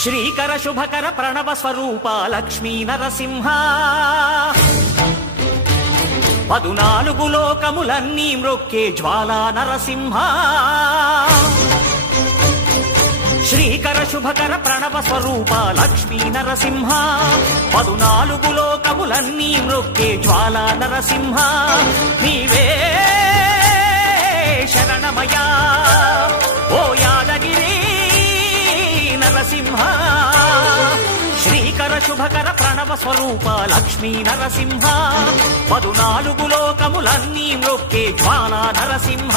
శ్రీకర శుభకర ప్రణవ స్వరూప లక్ష్మీ నరసింహ 14 లోకములన్నీ మ్రొక్కే జ్వాలా నరసింహ శ్రీకర శుభకర ప్రణవ స్వరూప లక్ష్మీ నరసింహ 14 లోకములన్నీ మ్రొక్కే జ్వాలా నరసింహ నీవే శరణమయా ఓ యాదగిరి నరసింహ శ్రీకర శుభకర ప్రణవ స్వరూప లక్ష్మీ నరసింహ 14 లోకములన్నీ మ్రొక్కే జ్వాలా నరసింహ